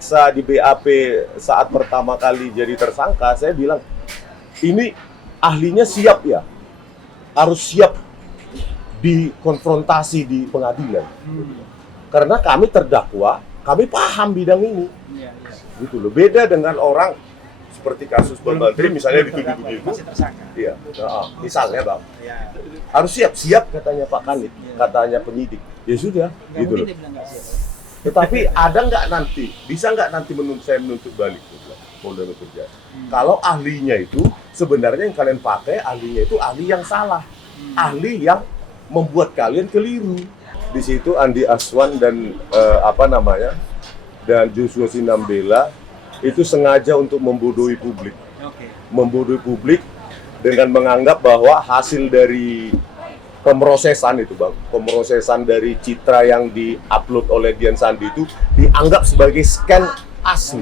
diperiksa di BAP saat pertama kali jadi tersangka, saya bilang, ini ahlinya siap ya, harus siap dikonfrontasi di pengadilan. Karena kami terdakwa, kami paham bidang ini. Gitu loh. Beda dengan orang seperti kasus Bang Bantri misalnya dituduh begitu. Masih tersangka. Iya, misalnya Bang. Ya. Harus siap katanya Pak Kanit, katanya penyidik. Ya sudah, Nggak gitu mungkin loh. dia bilang nggak siap. Tetapi ada nggak nanti, bisa nggak nanti saya menuntut balik Polda Metro Jaya? Kalau ahlinya itu sebenarnya yang kalian pakai ahlinya itu ahli yang salah, ahli yang membuat kalian keliru. Di situ Andi Aswan dan dan Joshua Sinambela itu sengaja untuk membodohi publik. Membodohi publik dengan menganggap bahwa hasil dari pemrosesan itu Bang, pemrosesan dari citra yang di-upload oleh Dian Sandi itu dianggap sebagai scan asli.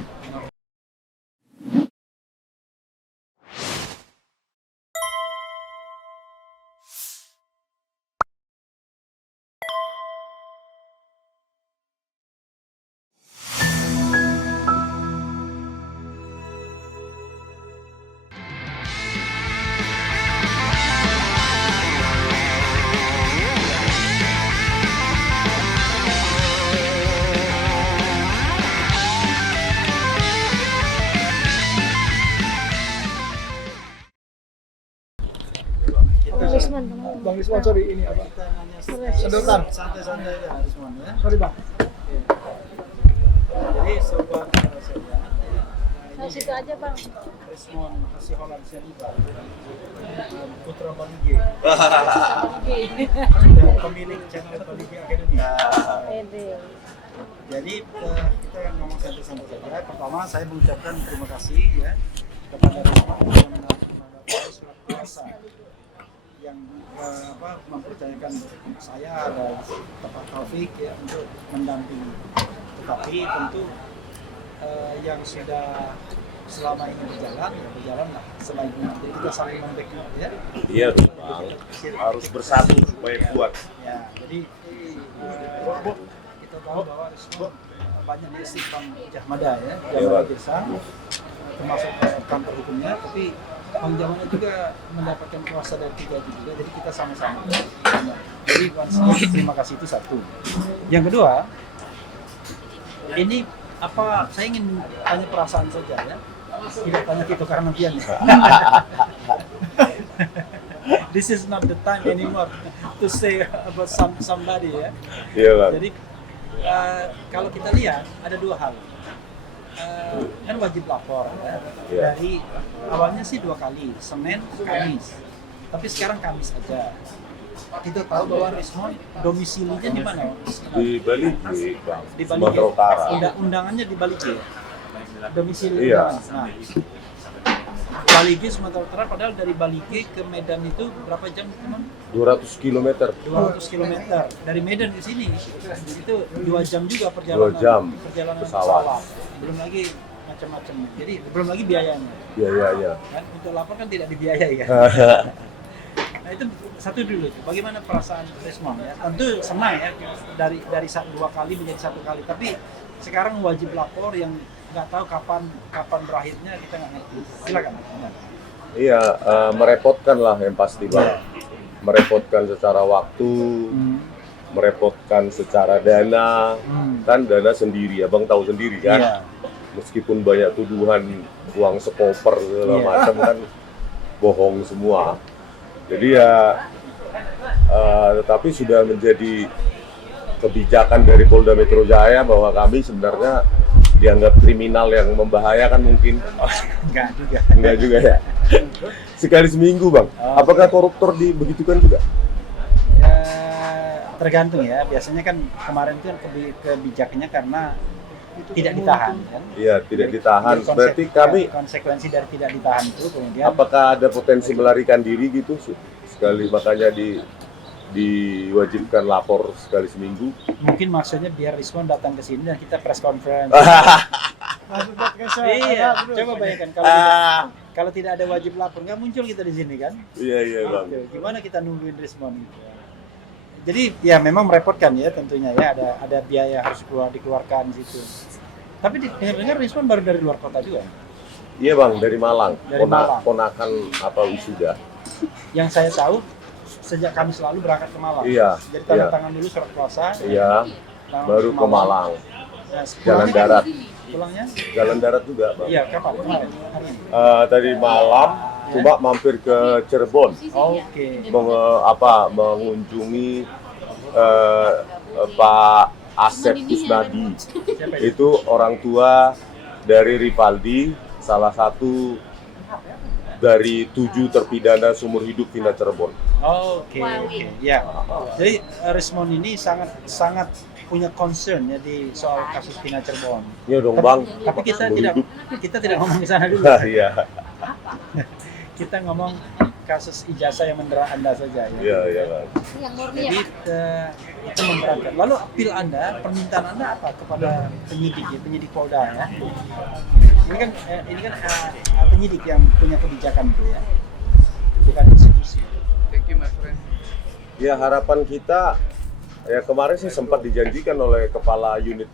Bang Risman, sorry ini apa? Sedotan. Santai-santai ya Risman ya. Sorry Bang. Jadi sebuah saja. Nah, situ aja Bang. Risman Hasiholan Sianiba, putra Balige, dan pemilik channel Balige Academy. Ede. Jadi kita ngomong santai-santai saja. Pertama saya mengucapkan terima kasih ya kepada Risman yang mendapat surat kuasa yang mempercayakan saya dan Bapak Taufik ya untuk mendampingi. Tetapi tentu yang sudah selama ini berjalan lah sebaiknya. Jadi kita saling membackup ya. Iya Bang, harus bersatu supaya kuat. Ya, jadi kita tahu bahwa Risman banyak di Istiqam Jahmada ya, Jahmada Desa, termasuk kantor hukumnya, tapi Bang Jamannya juga mendapatkan kuasa dari tiga itu juga, jadi kita sama-sama. Jadi terima kasih itu satu. Yang kedua, ini apa? Saya ingin tanya perasaan saja ya, tidak tanya Tito Karnavian. This is not the time anymore to say about somebody ya. Iya Bang. Jadi kalau kita lihat ada dua hal. Kan wajib lapor ya. Dari awalnya sih 2 kali, Senin, Kamis, tapi sekarang Kamis aja. Kita tahu bahwa Risman domisilinya di mana? Di Bali, Bang. Di Sumatera Utara. Undangannya di Balige. Domisili Iya. undangan. Nah, Balige Sumatera Utara, padahal dari Balige ke Medan itu berapa jam teman? 200 km. 200 km dari Medan ke sini itu 2 jam juga perjalanan. 2 jam perjalanan pesawat. Belum lagi macam-macam. Jadi belum lagi biayanya. Iya. Kan untuk lapor kan tidak dibiayai kan. Nah itu satu dulu. Bagaimana perasaan Risman ya? Tentu senang ya dari 2 kali menjadi 1 kali. Tapi sekarang wajib lapor yang nggak tahu kapan berakhirnya kita nggak ngerti. Silakan. Iya, merepotkan lah yang pasti Bang. Merepotkan secara waktu, merepotkan secara dana. Kan dana sendiri, Abang tahu sendiri kan. Iya. Meskipun banyak tuduhan uang sekoper segala macam kan bohong semua. Jadi ya, tetapi sudah menjadi kebijakan dari Polda Metro Jaya bahwa kami sebenarnya dianggap kriminal yang membahayakan mungkin. Enggak juga ya. Sekali seminggu Bang. Apakah koruptor dibegitukan juga? Tergantung ya. Biasanya kan kemarin itu kan kebijakannya karena tidak ditahan kan? Iya, tidak ditahan. Berarti kami konsekuensi dari tidak ditahan itu kemudian apakah ada potensi melarikan diri gitu? Sekali makanya diwajibkan lapor sekali seminggu. Mungkin maksudnya biar Risman datang ke sini dan kita press conference. Iya, coba bayangkan kalau tidak ada wajib lapor nggak muncul kita di sini kan? Iya Bang. Gimana kita nungguin Risman gitu? Jadi ya memang merepotkan ya tentunya ya ada biaya harus dikeluarkan di situ. Tapi dengar-dengar Rismon baru dari luar kota juga. Iya bang, dari Malang. Dari Malang. Ponakan apa wisuda. Yang saya tahu sejak Kamis lalu berangkat ke Malang. Iya. Jadi tanda Iya. tangan dulu surat kuasa. Iya. Baru ke Malang. Nah, Jalan pulangnya- darat. Pulangnya? Jalan darat juga bang. Iya, kapan? Kemarin? Hari ini? Tadi malam cuma mampir ke Cirebon. Oke. Mengunjungi Pak Asep Kusnadi. Siapa itu? Itu orang tua dari Rivaldi, salah satu dari 7 terpidana seumur hidup Vina Cirebon. Oke. Ya. Jadi Rismon ini sangat punya concern ya di soal kasus Vina Cirebon. Iya dong bang. Tapi kita Seumur tidak tidak ngomong ke sana dulu. hidup. Iya, Kita ngomong kasus ijazah yang mendera Anda saja ya. iya, iya bang. Yang murni Jadi ya. itu memberatkan. Lalu appeal Anda, permintaan Anda apa kepada penyidik Polda ya? Ini kan penyidik yang punya kebijakan itu ya, bukan institusi. Thank you my friend. Ya harapan kita, ya kemarin sih sempat dijanjikan oleh kepala unit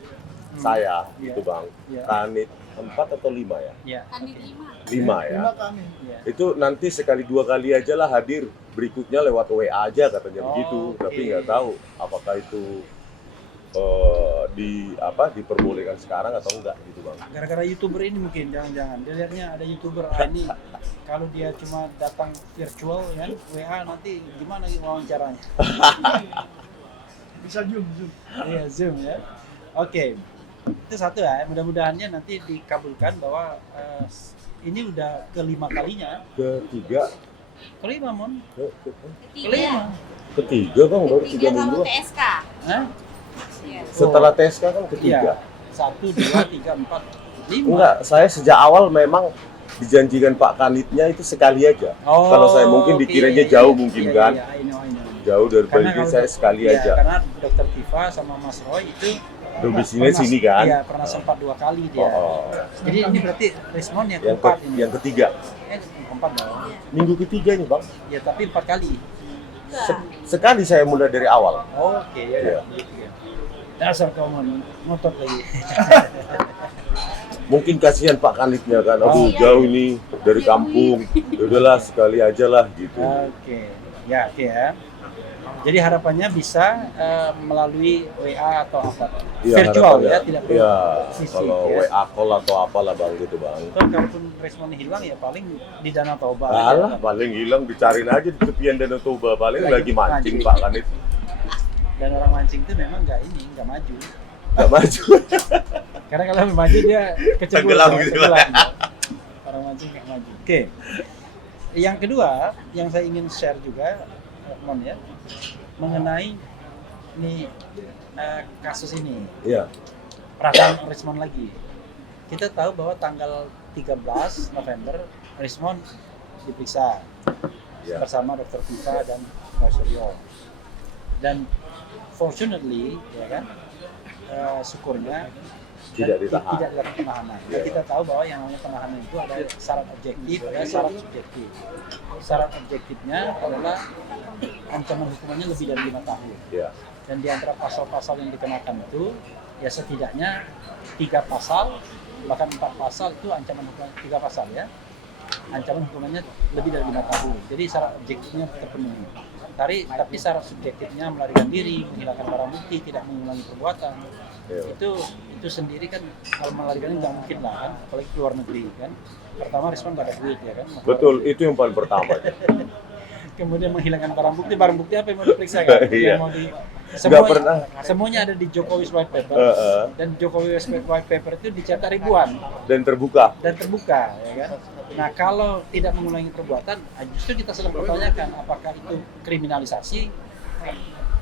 saya, Iya. itu bang, Iya. Kanit 4 atau 5 ya? Ya. Kanit oke. 5 ya. Terima kami. Ya. Itu nanti sekali 2 kali aja lah hadir, berikutnya lewat WA aja katanya Oh, begitu. oke. Tapi nggak tahu apakah itu diperbolehkan sekarang atau enggak gitu bang. Gara-gara YouTuber ini mungkin jangan-jangan dia lihatnya ada YouTuber ini kalau dia cuma datang virtual kan WA nanti gimana wawancaranya? Bisa zoom. Iya Zoom ya. Oke. Itu satu ya. Mudah-mudahannya nanti dikabulkan bahwa ini udah kelima kalinya. Ketiga, Kelima mon. Ketiga. ketiga bang, baru 3 Ketiga minggu. kalau TSK. Hah? Iya. Setelah TSK kan ketiga. Iya. 1, 2, 3, 4, 5. Enggak, saya sejak awal memang dijanjikan Pak Kanitnya itu sekali aja. Oh, Kalau saya mungkin oke. dikiranya jauh mungkin Iya, kan. Iya, I know. Jauh dari Karena Bali kalau saya sekali iya, aja. Karena Dokter Tifa sama Mas Roy itu Domisilinya sini kan? Iya, pernah sempat 2 kali dia. Oh. Jadi ini berarti Rismon yang Yang, keempat ini. yang ketiga, Keempat dong. minggu ketiga nih bang. Ya, tapi 4 kali. Sekali saya mulai dari awal. Oke, ya. Iya. Begitu ya. Dasar kamu ngotot lagi. Mungkin kasihan Pak Kanitnya kan, aduh Oh. jauh ini dari kampung. Yaudahlah sekali aja lah gitu. Oke. Ya, oke ya. Jadi harapannya bisa melalui WA atau apa? Iya, Virtual harapannya. ya, tidak perlu Iya, fisik kalau ya. WA call atau apalah bang gitu bang. Atau kalaupun responnya hilang ya paling di Danau Toba. Alah, paling hilang dicariin aja di tepian Danau Toba, paling lagi mancing Pak Kanit. Dan orang mancing itu memang nggak maju. Nggak maju. Karena kalau maju dia kecebur. Tenggelam gitu lah. tenggelam. Orang mancing nggak maju. Oke. Yang kedua yang saya ingin share juga, Mon ya, mengenai ini kasus ini. Iya. Perasaan Rismon lagi. Kita tahu bahwa tanggal 13 November Rismon diperiksa Iya. bersama Dr. Tifa dan Pak Suryo. Dan fortunately, ya kan, syukurnya Tidak ditahan. Tidak dilakukan penahanan. Dan Iya. kita tahu bahwa yang namanya penahanan itu ada syarat objektif, ada syarat subjektif. Syarat objektifnya adalah ancaman hukumannya lebih dari 5 tahun. Iya. Dan di antara pasal-pasal yang dikenakan itu, ya setidaknya 3 pasal, bahkan 4 pasal itu ancaman hukuman 3 pasal ya. Ancaman hukumannya lebih dari 5 tahun. Jadi syarat objektifnya terpenuhi. Tapi syarat subjektifnya melarikan diri, menghilangkan barang bukti, tidak mengulangi perbuatan. Iya. Itu sendiri kan kalau melarikan ini nggak mungkin lah kan, apalagi keluar negeri kan. Pertama Rismon nggak ada duit ya kan. Betul, itu yang paling pertama. Kemudian menghilangkan barang bukti apa yang mau diperiksa kan? Iya. Yang mau di Nggak pernah. semuanya ada di Jokowi's White Paper. Dan Jokowi's White Paper itu dicetak ribuan Dan terbuka. dan terbuka ya kan. Nah kalau tidak mengulangi perbuatan, justru kita sedang pertanyakan apakah itu kriminalisasi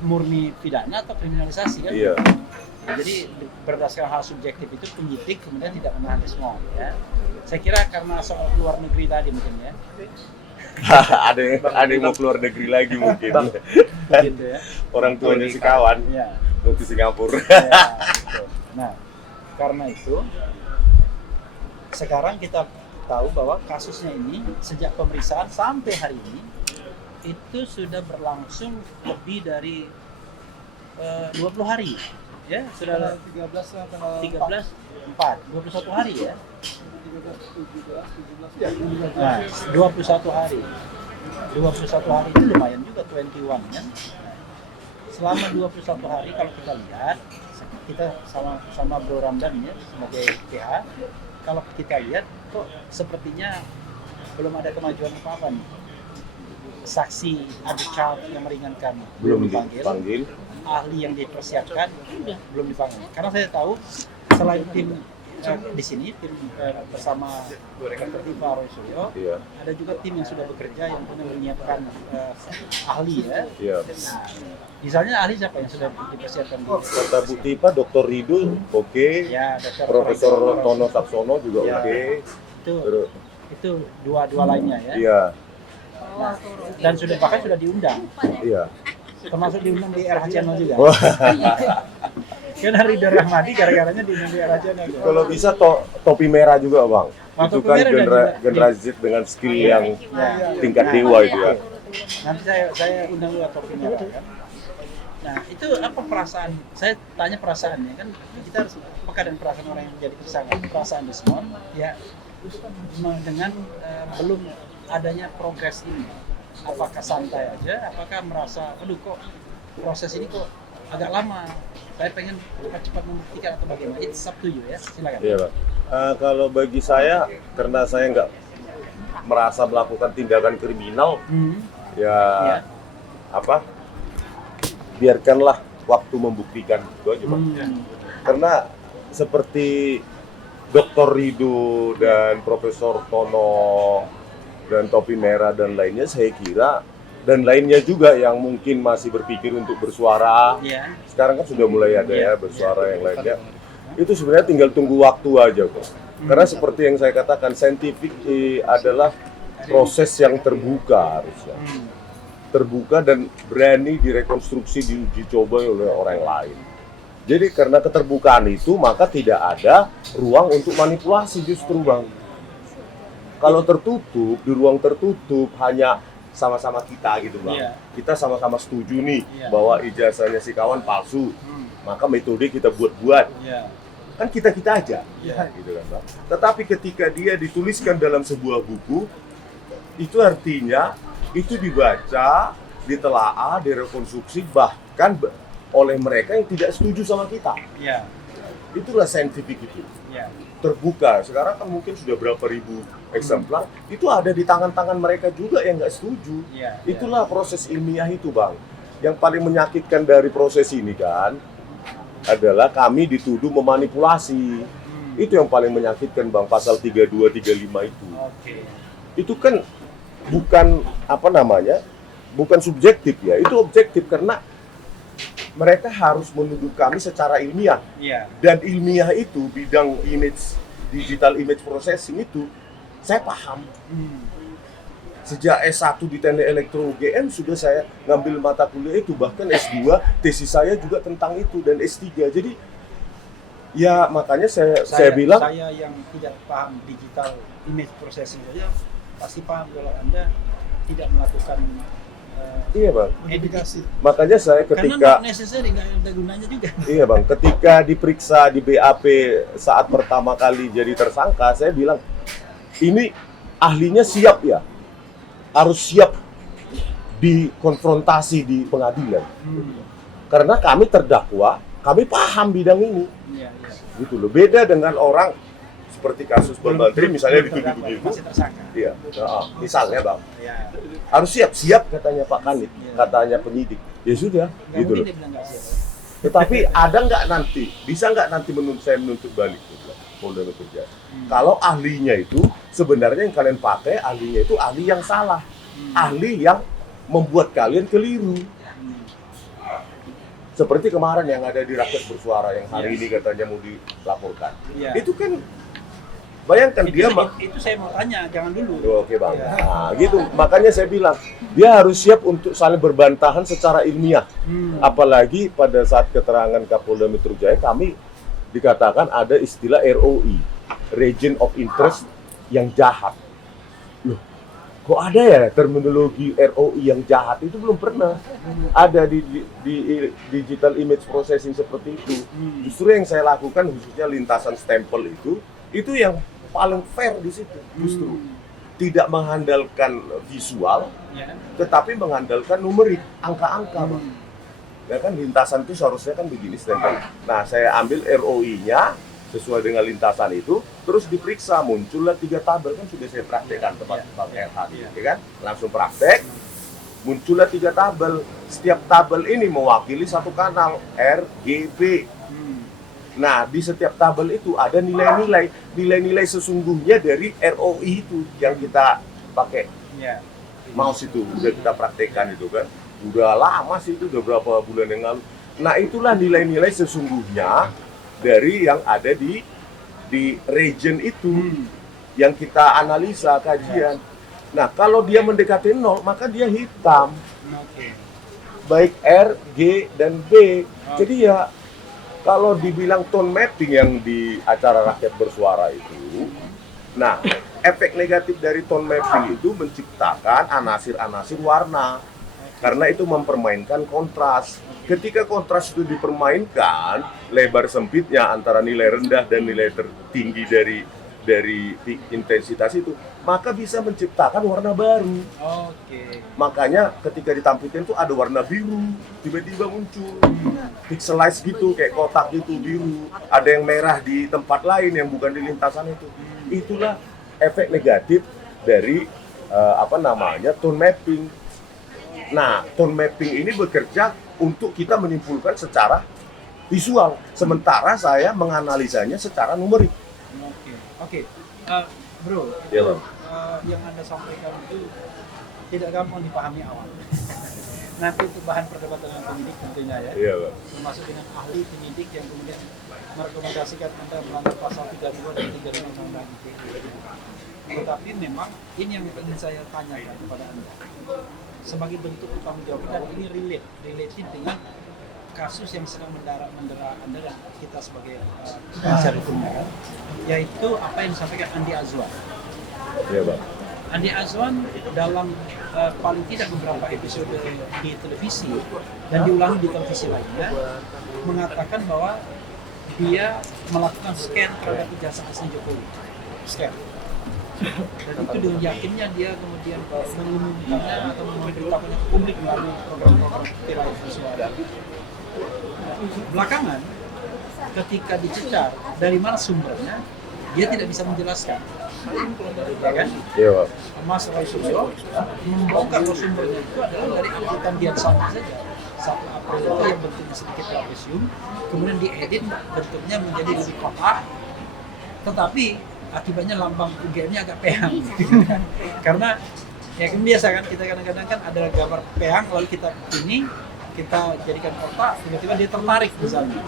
murni pidana atau kriminalisasi kan? Iya. Jadi berdasarkan hal subjektif itu penyidik kemudian tidak menahan semua ya. Saya kira karena soal luar negeri tadi mungkin ya. ada yang mau keluar negeri lagi mungkin. Begitu ya. Orang tuanya si kawan Ya. mau ke Singapura. Ya, betul. Nah, karena itu sekarang kita tahu bahwa kasusnya ini sejak pemeriksaan sampai hari ini itu sudah berlangsung lebih dari 20 hari. Ya, sudah 13 tanggal 13, 4, 21 hari ya. 13, 17, 17 ya. Nah, 21 hari. 21 hari itu lumayan juga 21 kan. Selama 21 hari kalau kita lihat, kita sama Bro Ramdan ya sebagai PH, kalau kita lihat kok sepertinya belum ada kemajuan apa-apa nih. Saksi ada charge yang meringankan Belum dipanggil. dipanggil. Ahli yang dipersiapkan udah belum dipanggil. Karena saya tahu selain tim di sini tim bersama Dr. Diva Roy Suryo, Iya. ada juga tim yang sudah bekerja yang punya menyiapkan ahli ya. Iya. Nah, misalnya ahli siapa yang sudah dipersiapkan? Kata Bu Tipa, Dr. Ridul oke. Ya, Dr. Profesor Tono Saksono juga Ya. oke. Itu Terus, itu dua lainnya ya. iya, Nah, dan sudah bahkan sudah diundang, iya. termasuk diundang di RH Channel juga. Wah, Kan Ridho Rahmadi gara-garanya diundang di RH Channel. juga. kalau bisa topi merah juga bang. Oh, Itu topi kan merah dan juga- generasi Z dengan skill yang tingkat Nah, dewa itu ya. Nanti saya undang juga topi merah kan. Nah, itu apa perasaan? Saya tanya perasaannya kan kita harus peka dengan perasaan orang yang menjadi tersangka. Perasaan Desmond ya dengan belum adanya progres ini. Apakah santai aja? Apakah merasa, aduh kok proses ini kok agak lama? Saya pengen cepat membuktikan atau bagaimana? It's up to you ya. Silakan. Iya bang. Kalau bagi saya, karena saya nggak merasa melakukan tindakan kriminal, ya Iya. apa? Biarkanlah waktu membuktikan itu aja bang. Karena seperti Dr. Rido dan Profesor Tono dan Topi Merah dan lainnya, saya kira dan lainnya juga yang mungkin masih berpikir untuk bersuara. Iya. Sekarang kan sudah mulai ada Iya. ya bersuara yang lainnya. Itu sebenarnya tinggal tunggu waktu aja kok. Karena seperti yang saya katakan, saintifik adalah proses yang terbuka harusnya. Terbuka dan berani direkonstruksi, diuji coba oleh orang lain. Jadi karena keterbukaan itu, maka tidak ada ruang untuk manipulasi justru bang. Kalau tertutup, di ruang tertutup hanya sama-sama kita gitu bang. Iya. Kita sama-sama setuju nih Iya. bahwa ijazahnya si kawan palsu. Maka metode kita buat-buat. Iya. Kan kita-kita aja. Iya. Gitu kan bang. Tetapi ketika dia dituliskan dalam sebuah buku, itu artinya itu dibaca, ditelaah, direkonstruksi bahkan oleh mereka yang tidak setuju sama kita. Iya. Itulah saintifik itu. Iya. Terbuka. Sekarang kan mungkin sudah berapa ribu eksemplar. Itu ada di tangan-tangan mereka juga yang nggak setuju. Iya. Itulah proses ilmiah itu bang. Yang paling menyakitkan dari proses ini kan adalah kami dituduh memanipulasi. Itu yang paling menyakitkan bang, pasal 32, 35 itu. Oke. Itu kan bukan apa namanya, bukan subjektif ya, itu objektif karena mereka harus menuduh kami secara ilmiah. Iya. Dan ilmiah itu, bidang digital image processing itu, saya paham. Sejak S1 di Teknik Elektro UGM sudah saya ngambil mata kuliah itu, bahkan S2 tesis saya juga tentang itu dan S3. Jadi ya makanya saya bilang saya yang tidak paham digital image processing saja pasti paham kalau Anda tidak melakukan iya bang. Modifikasi. Makanya saya karena ketika not necessary, nggak ada gunanya juga. iya bang, ketika diperiksa di BAP saat pertama kali jadi tersangka, saya bilang ini ahlinya siap ya, harus siap dikonfrontasi di pengadilan. Karena kami terdakwa, kami paham bidang ini. Iya, iya. Gitu loh. Beda dengan orang seperti kasus Bang Badri misalnya Belum dituduh terdakwa, begitu. masih tersangka. Iya, misalnya bang, Iya. harus siap katanya Pak Kanit, katanya penyidik. Ya sudah, Nggak gitu mungkin loh. dia bilang nggak siap. Tetapi ada nggak nanti, bisa nggak nanti saya menuntut balik gitu, Polda Metro Jaya. Kalau ahlinya itu sebenarnya yang kalian pakai ahlinya itu ahli yang salah, ahli yang membuat kalian keliru. Seperti kemarin yang ada di Rakyat Bersuara yang hari ini katanya mau dilaporkan. Iya. Itu kan bayangkan dia itu saya mau tanya, jangan dulu. Oke bang. Iya. Nah gitu, makanya saya bilang dia harus siap untuk saling berbantahan secara ilmiah. Apalagi pada saat keterangan Kapolda Metro Jaya kami dikatakan ada istilah ROI, Region of Interest yang jahat. Loh, kok ada ya terminologi ROI yang jahat, itu belum pernah ada di digital image processing seperti itu. Justru yang saya lakukan khususnya lintasan stempel itu yang paling fair di situ, justru tidak mengandalkan visual, tetapi mengandalkan numerik, angka-angka, Bang. Ya kan lintasan itu seharusnya kan begini stempel. Nah, saya ambil ROI-nya sesuai dengan lintasan itu, terus diperiksa, muncullah 3 tabel, kan sudah saya praktekkan tempat RH, ya kan? Langsung praktek, muncullah 3 tabel. Setiap tabel ini mewakili satu kanal RGB. Nah, di setiap tabel itu ada nilai-nilai sesungguhnya dari ROI itu yang kita pakai. Mouse itu udah kita praktekkan itu kan. Udah lama sih, itu udah berapa bulan yang lalu. Nah, itulah nilai-nilai sesungguhnya dari yang ada di region itu yang kita analisa kajian. Nah, kalau dia mendekati 0, maka dia hitam. Baik R, G, dan B. Jadi ya kalau dibilang tone mapping yang di acara Rakyat Bersuara itu, nah, efek negatif dari tone mapping itu menciptakan anasir-anasir warna. Karena itu mempermainkan kontras. Ketika kontras itu dipermainkan, lebar sempitnya antara nilai rendah dan nilai tertinggi dari intensitas itu, maka bisa menciptakan warna baru. Makanya ketika ditampilkan itu ada warna biru, tiba-tiba muncul pixelize gitu, kayak kotak gitu biru. Ada yang merah di tempat lain yang bukan di lintasan itu. Itulah efek negatif dari tone mapping. Nah, tone mapping ini bekerja untuk kita menyimpulkan secara visual, sementara saya menganalisanya secara numerik. Bro, Ya, Bang. yang Anda sampaikan itu tidak gampang dipahami awal. Nanti untuk bahan perdebatan dengan penyidik tentunya ya, Iya, Bang. termasuk dengan ahli penyidik yang kemudian merekomendasikan Anda melanggar pasal 32 dan 35 Undang-Undang ITE. Tetapi memang ini yang ingin saya tanyakan kepada Anda. Sebagai bentuk bertanggung jawab, dan ini related dengan kasus yang sedang mendera Anda dan kita sebagai penasihat hukumnya, yaitu apa yang disampaikan Andi Azwan. Iya, Bang. Andi Azwan dalam paling tidak beberapa episode di televisi dan diulangi di televisi lainnya mengatakan bahwa dia melakukan scan terhadap ijazah asli Jokowi. Scan. Dan itu dengan yakinnya dia kemudian mengumumkannya atau memberitahukannya ke publik melalui program-program viral suara. Belakangan, ketika dicecar dari mana sumbernya, dia tidak bisa menjelaskan, ya kan? Iya, Bang. Mas Roy Suryo membongkar bahwa sumbernya itu adalah dari angkutan dia sama saja. 1 April itu yang bentuknya sedikit trapesium, kemudian diedit bentuknya menjadi lebih kotak, tetapi akibatnya lambang UGM-nya agak peyang. Karena ya kan biasa kan, kita kadang-kadang kan ada gambar peyang lalu kita jadikan kotak, tiba-tiba dia tertarik misalnya.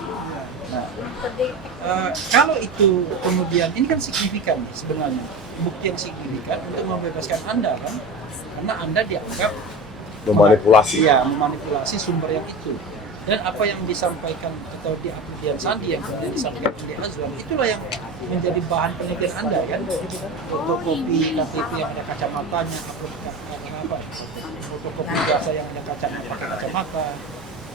Nah, kalau itu kemudian, ini kan signifikan sebenarnya, bukti yang signifikan untuk membebaskan Anda kan, karena Anda dianggap Memanipulasi. ya, memanipulasi sumber yang itu. Dan apa yang disampaikan atau Dian Sandi yang kemudian disampaikan oleh Azwan, itulah yang menjadi bahan penelitian Anda kan. Fotokopi KTP yang ada kacamatanya, fotokopi jasa yang ada kacamata pakai kacamata,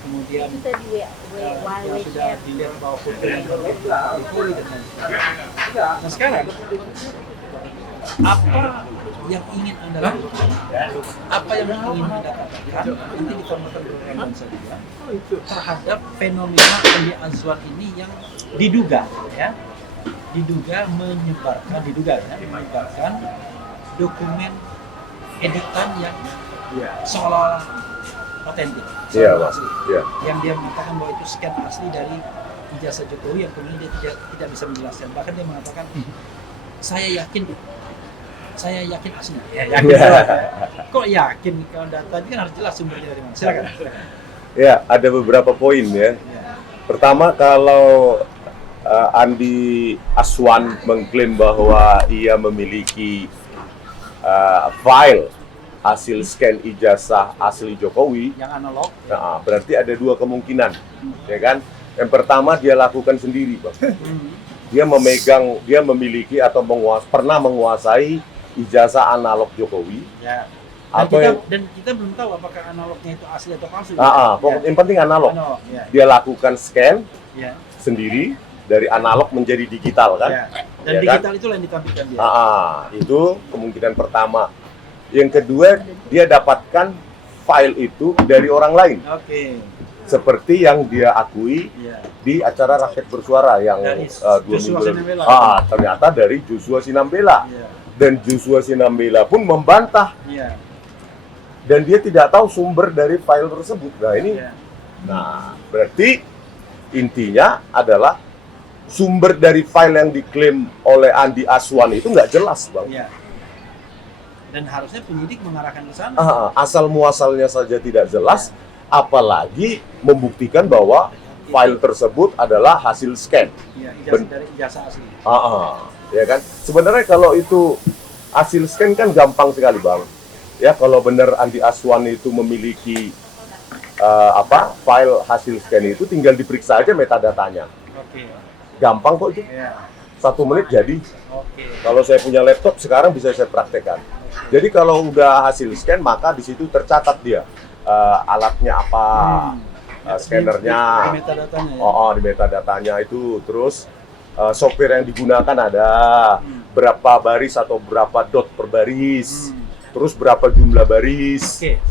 kemudian Kita di yang sudah dilihat bahwa foto yang berbeda itu dan lain sebagainya. Nah sekarang apa yang ingin Anda lakukan? Apa yang ingin Anda katakan? Nanti dikomentari oleh saja terhadap fenomena Andi Azwan ini yang diduga menyebarkan dokumen editan yang seolah otentik. Iya, Bang. Iya. Yang dia mengatakan bahwa itu scan asli dari ijazah Jokowi yang kemudian dia tidak bisa menjelaskan. Bahkan dia mengatakan, saya yakin aslinya. Ya, yakin. Kok yakin? Kalau data ini kan harus jelas sumbernya dari mana. Silakan. Ya, ada beberapa poin ya. Pertama, kalau Andi Azwan mengklaim bahwa ia memiliki file hasil scan ijazah asli Jokowi, Yang analog. nah, berarti ada 2 kemungkinan, ya kan? Yang pertama dia lakukan sendiri, Bang. Dia memiliki atau pernah menguasai ijazah analog Jokowi Ya. atau Dan kita belum tahu apakah analognya itu asli atau palsu. yang penting analog. Analog, ya. Dia lakukan scan Ya. sendiri dari analog menjadi digital kan. Ya. Dan Ya digital itulah yang ditampilkan dia. Itu kemungkinan pertama. Yang kedua, dia dapatkan file itu dari orang lain. Oke. Seperti yang dia akui Ya. di acara Rakyat Bersuara yang Dari 2 Joshua minggu Sinambela. lalu. Ternyata dari Joshua Sinambela. Ya. Dan Joshua Sinambela pun membantah. Ya. Dan dia tidak tahu sumber dari file tersebut. Nah ini, Ya. berarti intinya adalah sumber dari file yang diklaim oleh Andi Aswan itu nggak jelas, Bang. Ya. Dan harusnya penyidik mengarahkan ke sana. Asal muasalnya saja tidak jelas, apalagi membuktikan bahwa file tersebut adalah hasil scan. Ya, dari ijazah asli. Ya kan? Sebenarnya kalau itu hasil scan kan gampang sekali, Bang. Ya, kalau benar Andi Aswan itu memiliki file hasil scan itu tinggal diperiksa aja metadatanya. Oke. Gampang kok itu. Ya. 1 menit jadi. Oke. Kalau saya punya laptop sekarang bisa saya praktekkan. Jadi kalau udah hasil scan maka di situ tercatat dia alatnya apa, scannernya, Di metadatanya ya. di metadatanya itu, terus software yang digunakan ada, berapa baris atau berapa dot per baris, terus berapa jumlah baris, Oke.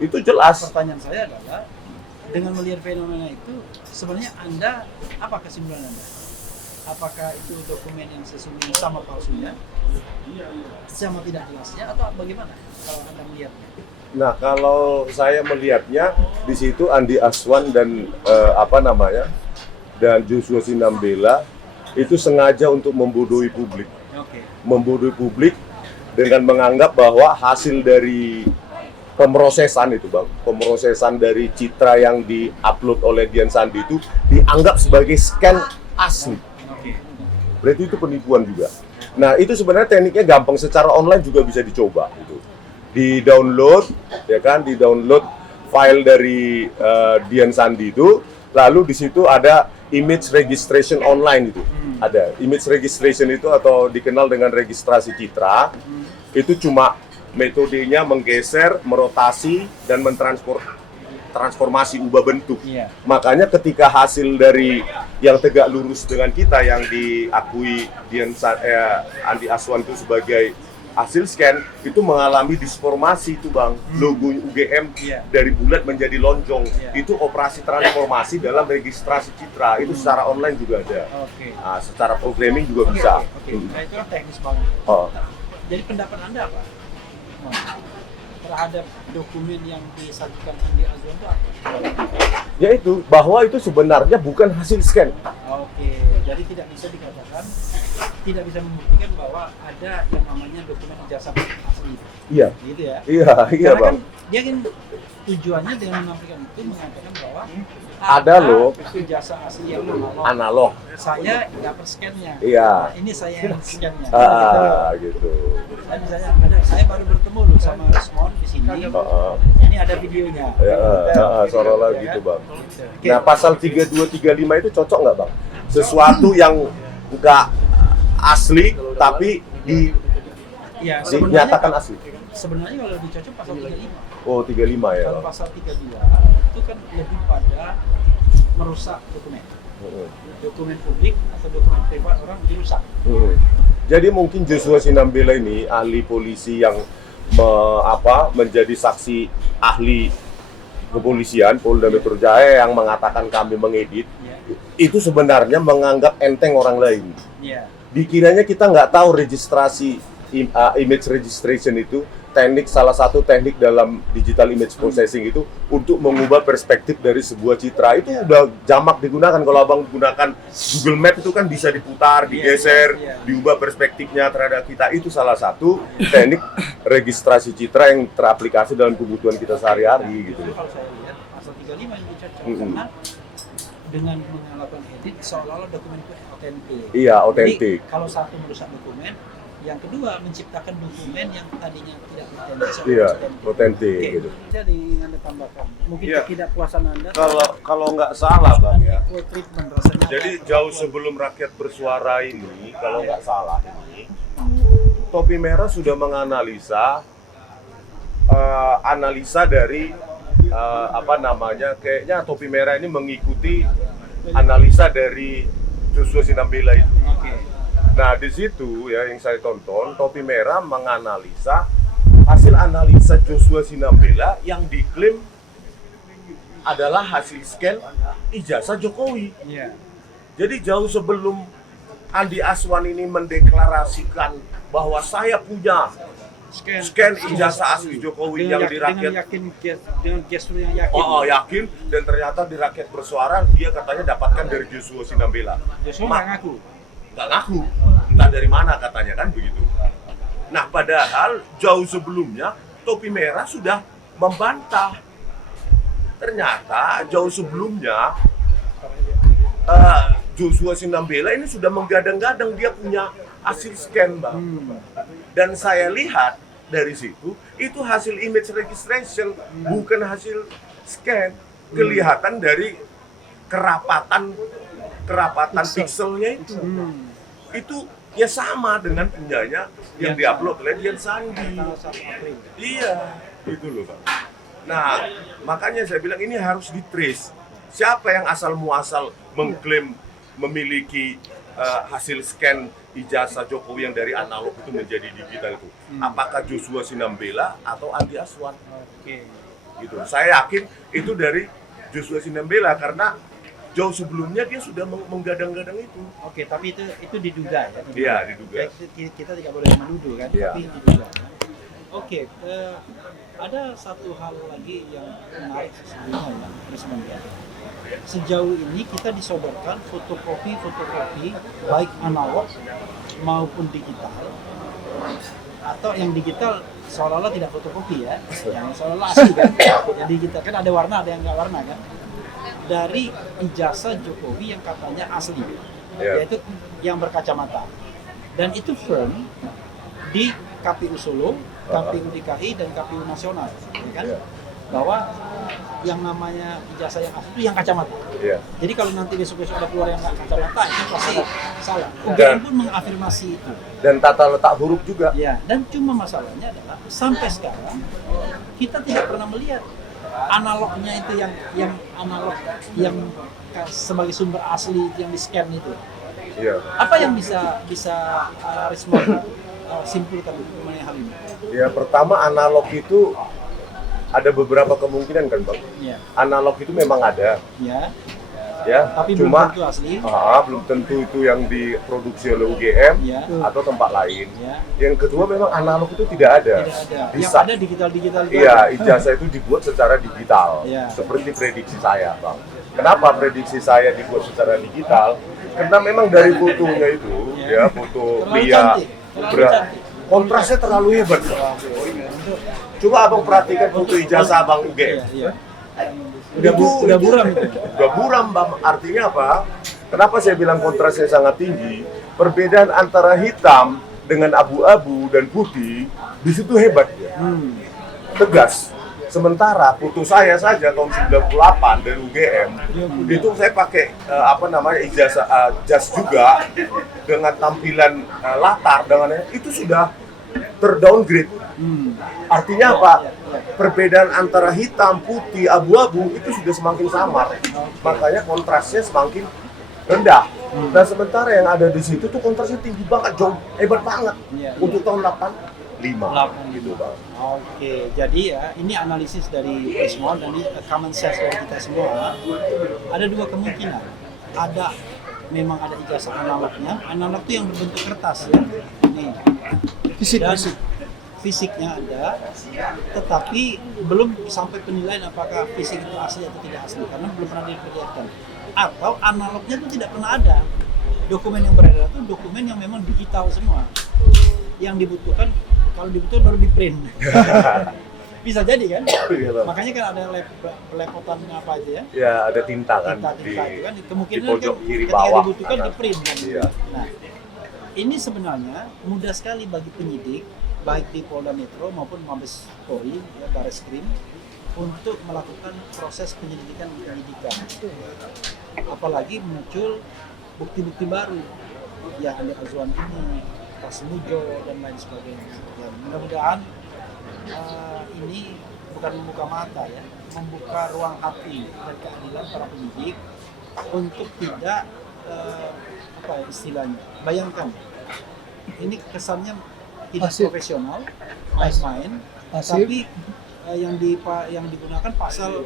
itu jelas. Pertanyaan saya adalah, dengan melihat fenomena itu, sebenarnya Anda, apa kesimpulan Anda? Apakah itu dokumen yang sesungguhnya sama palsunya, sama tidak jelasnya, atau bagaimana kalau Anda melihatnya? Nah, kalau saya melihatnya di situ Andi Aswan dan dan Joshua Sinambela itu sengaja untuk membodohi publik. Oke. Membodohi publik dengan menganggap bahwa hasil dari pemrosesan itu, Bang, pemrosesan dari citra yang diupload oleh Dian Sandi itu dianggap sebagai scan asli. Oke. Berarti itu penipuan juga. Nah, itu sebenarnya tekniknya gampang, secara online juga bisa dicoba gitu. Di-download, ya kan, di-download file dari Dian Sandi itu, lalu di situ ada image registration online itu. Ada image registration itu atau dikenal dengan registrasi citra. Itu cuma metodenya menggeser, merotasi dan transformasi ubah bentuk. Iya. Makanya ketika hasil dari yang tegak lurus dengan kita yang diakui Andi Aswan itu sebagai hasil scan itu mengalami disformasi itu, Bang. Logo UGM dari bulat menjadi lonjong. Itu operasi transformasi dalam registrasi citra. Itu secara online juga ada. Oke. Nah, secara programming juga bisa. Oke. Nah, itu kan teknis banget. Jadi pendapat Anda apa? Terhadap dokumen yang disajikan Andi Aswan itu apa? Yaitu bahwa itu sebenarnya bukan hasil scan. Oke, jadi tidak bisa dikatakan, tidak bisa membuktikan bahwa ada yang namanya dokumen ijazah asli. Iya. Gitu ya. Iya, Karena Bang. kan dia kan tujuannya dengan menampilkan itu mengatakan bahwa Ada loh ijazah asli yang analog. Saya dapat scan-nya. Iya. Nah, ini saya yang scan-nya. Gitu. Saya misalnya saya baru bertemu loh sama Resmond di sini. Ini ada videonya. Seolah-olah Ya gitu, kan? Bang. Oke. Nah, pasal 3235 itu cocok nggak, Bang? Sesuatu yang nggak asli tapi Ya, dinyatakan asli. sebenarnya kalau dicocok pasal 35. Oh, 35 ya, Kalau Bang. pasal 32 itu kan lebih pada merusak dokumen. Dokumen publik atau dokumen privat orang dirusak. Jadi mungkin Joshua Sinambela ini ahli polisi yang menjadi saksi ahli kepolisian Polda Metro Jaya yang mengatakan kami mengedit, itu sebenarnya menganggap enteng orang lain. Ya. Dikiranya kita nggak tahu registrasi image registration itu salah satu teknik dalam digital image processing itu untuk mengubah perspektif dari sebuah citra. Itu udah jamak digunakan. Kalau Abang gunakan Google Map itu kan bisa diputar, digeser, diubah perspektifnya terhadap kita. Itu salah satu teknik registrasi citra yang teraplikasi dalam kebutuhan kita sehari-hari gitu. Kalau saya lihat pasal 35 yang dicocok karena dengan melakukan edit seolah-olah dokumen itu otentik. Iya, otentik. Jadi kalau satu merusak dokumen, yang kedua menciptakan dokumen yang tadinya tidak otentik. Iya, otentik gitu. Jadi ingin Anda tambahkan, mungkin ketidakpuasan Anda. Kalau nggak salah, Bang, ya. Equal treatment rasanya. Jadi jauh sebelum Rakyat Bersuara ini, kalau nggak salah ini, Topi Merah sudah menganalisa analisa dari kayaknya Topi Merah ini mengikuti analisa dari Joshua Sinambela itu. Oke. Nah, di situ ya yang saya tonton, Topi Merah menganalisa hasil analisa Joshua Sinambela yang diklaim adalah hasil scan ijazah Jokowi. Iya. Jadi jauh sebelum Andi Aswan ini mendeklarasikan bahwa saya punya scan ijazah asli Jokowi yang dengan dirakyat. yakin, dengan gestur yang yakin. Oh, yakin, dan ternyata di rakyat bersuara dia katanya dapatkan dari Joshua Sinambela. Joshua nggak ngaku. Nggak ngaku, entah dari mana katanya kan begitu. Nah, padahal jauh sebelumnya Topi Merah sudah membantah. Ternyata jauh sebelumnya Joshua Sinambela ini sudah menggadang-gadang dia punya hasil scan, Bang. Dan saya lihat dari situ itu hasil image registration, bukan hasil scan. Kelihatan dari kerapatan pikselnya itu. Itu ya sama dengan punyanya yang diupload oleh Dian Sandi. Iya, itu loh, Bang. Nah, makanya saya bilang ini harus di-trace. Siapa yang asal muasal mengklaim memiliki hasil scan ijazah Jokowi yang dari analog itu menjadi digital itu? Apakah Joshua Sinambela atau Andi Aswan? Oke. Gitu. Saya yakin itu dari Joshua Sinambela karena jauh sebelumnya dia sudah menggadang-gadang itu. Oke, tapi itu diduga ya. Iya, diduga. Kita tidak boleh menuduh kan, Iya. tapi diduga. Oke, ada satu hal lagi yang menarik sesungguhnya ya, Risman ya. Sejauh ini kita disodorkan fotokopi baik analog maupun digital, atau yang digital seolah-olah tidak fotokopi ya, yang seolah-olah asli kan. Yang digital kan ada warna, ada yang nggak warna kan. Dari ijazah Jokowi yang katanya asli, yaitu yang berkacamata, dan itu firm di KPU Solo, KPU DKI dan KPU Nasional, ya kan? Bahwa yang namanya ijazah yang asli itu yang kacamata. Jadi kalau nanti besok-besok ada keluar yang nggak kacamata itu pasti salah. UGM pun mengafirmasi itu. Dan tata letak huruf juga. Ya, dan cuma masalahnya adalah sampai sekarang kita tidak pernah melihat analognya itu yang analog yang sebagai sumber asli yang di scan itu. Iya. Apa yang bisa Risman simpulkan mengenai hal ini? Ya, pertama analog itu ada beberapa kemungkinan kan, Bang. Iya. Analog itu memang ada, Ya. ya. Tapi Cuma belum tentu asli. belum tentu itu yang diproduksi oleh UGM Ya. atau tempat lain. Ya. Yang kedua memang analog itu tidak ada. Tidak ada. Yang Bisa. ada digital itu. Iya, ada. ijazah itu dibuat secara digital, Iya. seperti prediksi saya, Bang. Kenapa prediksi saya dibuat secara digital? Karena memang dari fotonya itu, Iya. ya foto Terlalu Lia, cantik. Terlalu cantik. kontrasnya terlalu hebat, Bang. Coba abang perhatikan foto ijazah abang UGM. Iya. Udah buram itu. Udah buram, Bang. Artinya apa? Kenapa saya bilang kontrasnya sangat tinggi? Perbedaan antara hitam dengan abu-abu dan putih di situ hebat ya. Tegas. Sementara foto saya saja tahun 98 dari UGM itu saya pakai ijazah jas juga dengan tampilan latar dengan itu sudah terdowngrade. Artinya apa? Perbedaan antara hitam, putih, abu-abu itu sudah semakin samar. Makanya kontrasnya semakin rendah. Nah, sementara yang ada di situ tuh kontrasnya tinggi banget, jauh hebat banget. Iya. Untuk tahun 85 gitu, Bang. Oke, jadi ya ini analisis dari Rismon dan ini common sense dari kita semua. Ada dua kemungkinan. Ada memang ada ijazah analognya. Analog itu yang berbentuk kertas ya. Nih. Fisik. Fisiknya ada, tetapi belum sampai penilaian apakah fisik itu asli atau tidak asli karena belum pernah diperlihatkan. Atau analognya itu tidak pernah ada. Dokumen yang beredar itu dokumen yang memang digital semua. Yang dibutuhkan kalau dibutuhkan baru di print. Bisa jadi kan? Iya, Bang. Makanya kan ada pelepotan apa aja ya? Ya, ada tinta kan Tinta itu kan kemungkinan di pojok kan kiri ketika bawah dibutuhkan kanan. di print kan. Iya. Nah, ini sebenarnya mudah sekali bagi penyidik baik di Polda Metro maupun Mabes Polri, ya, Barreskrim untuk melakukan proses penyidikan. Apalagi muncul bukti-bukti baru yang Andi Azwan ini tas mujo dan lain sebagainya. Ya, mudah-mudahan ini bukan membuka mata ya, membuka ruang hati dan keadilan para penyidik untuk tidak apa ya istilahnya. Bayangkan ini kesannya tidak Pasif. profesional, main-main, Pasif. tapi yang digunakan pasal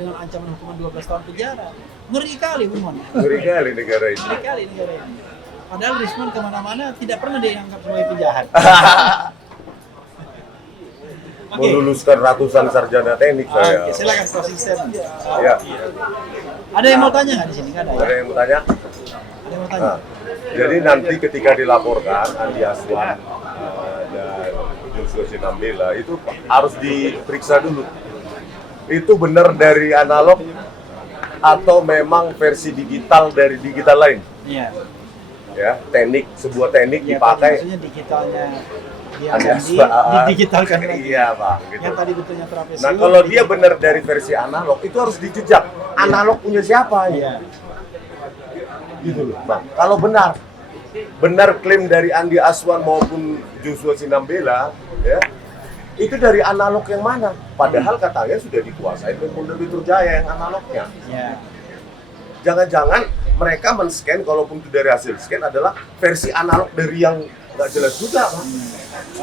dengan ancaman hukuman 12 tahun penjara. Ngeri kali, Bung. Ngeri kali negara ini. Ngeri kali negara ini. Padahal Risman kemana-mana tidak pernah dianggap sebagai penjahat. Oke. Meluluskan ratusan sarjana teknik saya. Oke, silakan closing statement. Ya. Ada yang mau tanya nggak di sini? Nggak ada. Ada Ya? yang mau tanya? Ada yang mau tanya? Nah, jadi nanti ketika dilaporkan Andi Aswan dan Joshua Sinambela itu harus diperiksa dulu. Itu benar dari analog atau memang versi digital dari digital lain? Iya. Ya, sebuah teknik Ya, dipakai. maksudnya digitalnya dia Andi akan Aswan. digitalkan lagi. Iya, Bang. Gitu. Yang tadi betulnya trapesium. Nah, kalau dia benar dari versi analog, itu harus dijejak. Analog punya siapa? Iya. Gitu loh, Bang. Kalau benar klaim dari Andi Aswan maupun Joshua Sinambela, ya, itu dari analog yang mana? Padahal katanya sudah dikuasai oleh Polda Metro Jaya yang analognya. Iya. Jangan-jangan mereka men-scan, kalaupun itu dari hasil scan adalah versi analog dari yang nggak jelas juga, Bang.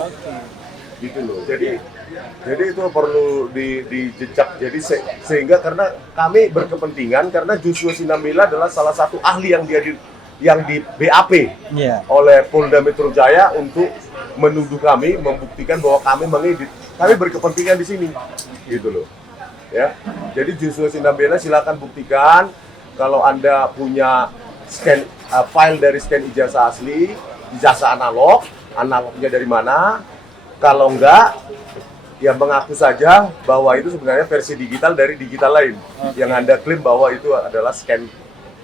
Oke. Gitu loh. Jadi itu perlu dijejak. Jadi sehingga karena kami berkepentingan karena Joshua Sinambela adalah salah satu ahli yang di BAP Iya. oleh Polda Metro Jaya untuk menuduh kami, membuktikan bahwa kami mengedit. Kami berkepentingan di sini, gitu loh. Ya, jadi Joshua Sinambela silakan buktikan kalau Anda punya scan file dari scan ijazah asli, ijazah analognya dari mana? Kalau enggak, ya mengaku saja bahwa itu sebenarnya versi digital dari digital lain yang Anda klaim bahwa itu adalah scan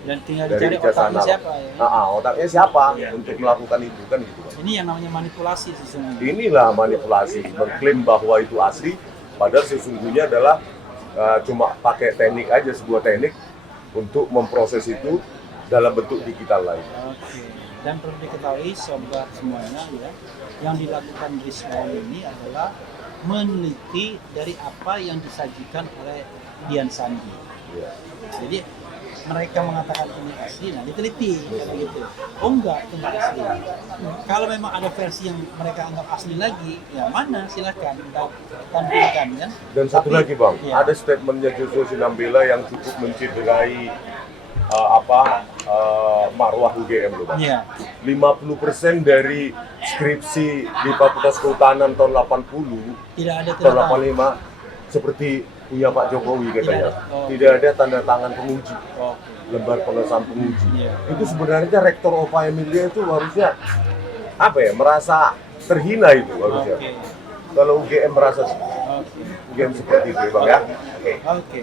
Dan tinggal dari dicari ijazah otaknya analog. siapa ya. Otaknya siapa untuk melakukan itu kan gitu. Ini yang namanya manipulasi sesungguhnya. Inilah manipulasi, mengklaim bahwa itu asli, padahal sesungguhnya adalah cuma pakai teknik aja, sebuah teknik untuk memproses itu dalam bentuk digital lain. Oke. Dan perlu diketahui sobat semuanya ya, yang dilakukan Risman ini adalah meneliti dari apa yang disajikan oleh Dian Sandi. Ya. Jadi mereka mengatakan ini asli, nah diteliti kalau gitu. Oh enggak, itu enggak asli. Kalau memang ada versi yang mereka anggap asli lagi, ya mana silakan tampilkan kan. Dan satu Tapi, lagi Bang, ya. ada statementnya Joshua Sinambela yang cukup mencederai marwah UGM loh Bang. Iya. 50% dari skripsi di Fakultas Kehutanan tahun 80, Tidak ada tahun tanda 85 seperti punya Pak Jokowi katanya. Oh. Tidak ada tanda tangan penguji, Oke. lembar pengesahan penguji. Iya. Itu sebenarnya Rektor Ova Emilia itu harusnya apa ya, merasa terhina itu harusnya. Oke. Kalau UGM merasa Oke. UGM seperti itu ya Bang ya. Oke. Oke.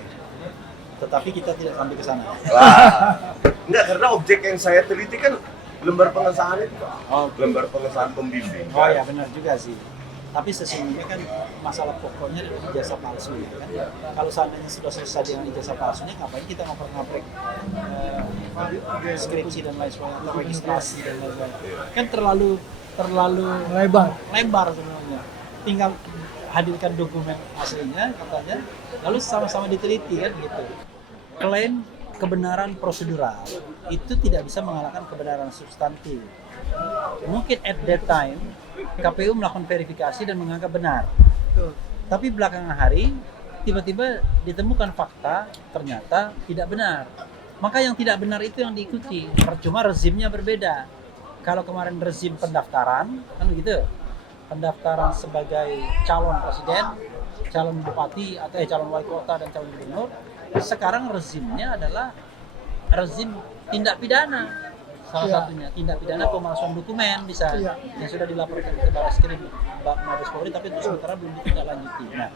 Tetapi kita tidak sampai ke sana. Wah. Enggak, karena objek yang saya teliti kan lembar pengesahan itu Pak. Oke. Lembar pengesahan pembimbing. Oh ya benar juga sih. Tapi sesungguhnya kan masalah pokoknya adalah ijazah palsu ya kan. Kalau seandainya sudah selesai dengan ijazah palsunya, ngapain kita ngoprek-ngoprek skripsi dan lain sebagainya atau registrasi dan lain sebagainya. Kan terlalu lebar sebenarnya. Tinggal hadirkan dokumen aslinya katanya, lalu sama-sama diteliti kan gitu. Klaim kebenaran prosedural itu tidak bisa mengalahkan kebenaran substantif. Mungkin at that time KPU melakukan verifikasi dan menganggap benar. Tapi belakangan hari tiba-tiba ditemukan fakta ternyata tidak benar. Maka yang tidak benar itu yang diikuti. Percuma rezimnya berbeda. Kalau kemarin rezim pendaftaran kan begitu. Pendaftaran sebagai calon presiden, calon bupati atau calon wali kota dan calon gubernur. Sekarang rezimnya adalah rezim tindak pidana. Salah satunya tindak pidana pemalsuan dokumen bisa yang sudah dilaporkan ke Baris Krim Mabes Polri tapi untuk sementara belum ditindaklanjuti. Nah,